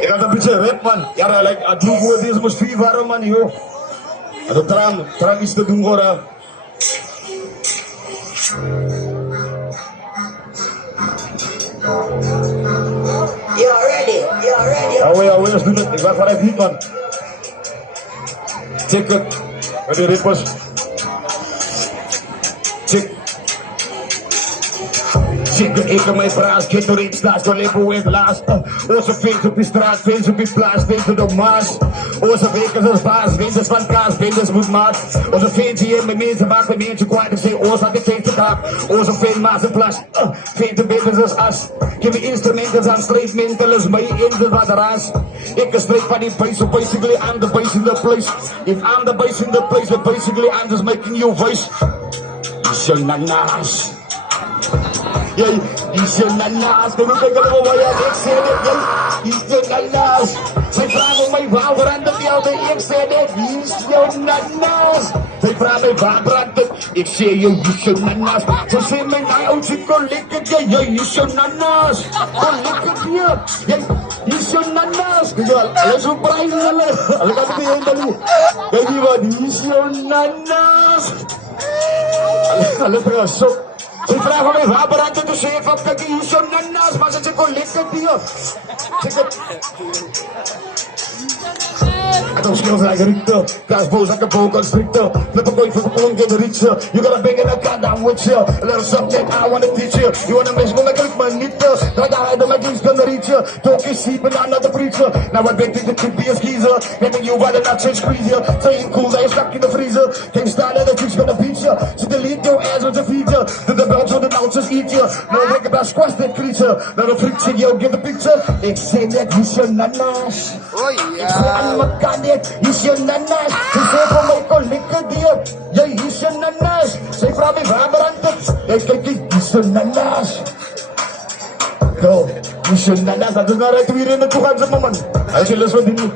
Ik had een beetje rap, man. Ja, like, het doel voor deze moest 4 waren, man, joh. Het tram iets te doen, hoor. You're ready. Ja, let's doen het. Ik wacht vanuit niet, man. Check het. Met de rippers. Check. Check het, ik en mijn praat. Kijk door iets naast, door leven hoe het laatst. Onze feest op die straat, feest op die plaats, feest op de maas. Onze wekers als baas, winters van kaas, winters moet maat. Onze feestje hier met mensen, maakt een meentje kwijt. Ik zeg, oors had ik feest te kaap. Onze feest maas en plas. Feest beters als as. Geef me instrumenten aan straight mental, mij in de wat raas. Ik is straight van die base, so basically I'm the base in the place. If I'm the base in the place, then basically I'm just making you voice. Is je nanas? Jij, is je nanas? Doe ik er wel wat ik zeg het, jij, is je nanas? Zij vragen mij waar brandt het jou, ik zeg het, is je nanas? Zij vragen mij waar brandt het, ik zeg je, is je nanas? Ze zeggen mij, nou, als ik kon likken, jij, is je nanas? Kon likken, jij, is je nanas? Kijk, alles op prijs, alles gaat het niet heen, weet je wat, is je nanas? Alles er zo. Ze vragen mij waar brandt het, dus ze heeft op, kijk, is je nanas? Maar ze zeggen, kon likken, I don't skills like a Richter. Class bows like a bow constrictor. Flip a coin for the phone, get richer. You got a big and a cat down with you. A little something I wanna teach you. You wanna mess with like a manita. Like I had my dreams gonna reach you. Talking sheep and I'm not the preacher. Now I beg to be a skeezer. Getting you by the not change squeeze you. Saying cool that you're stuck in the freezer. Can't start and the tricks gonna beat you. So delete your ass with the feature. Do the bells on the announcers eat you. No make about squash that creature. Now the freak yo, give the picture. Ik zeg dat je zo nanas. Ik zeg aan elkaar dit, is je nanas. Ze zeggen mij kon likken dit. Jij is je nanas. Zij vraagt mij waar brandt het. Kijk, is je nanas. Go, is je nanas. Dat is naar het weer in de toegang, man. Als je lust wat doen.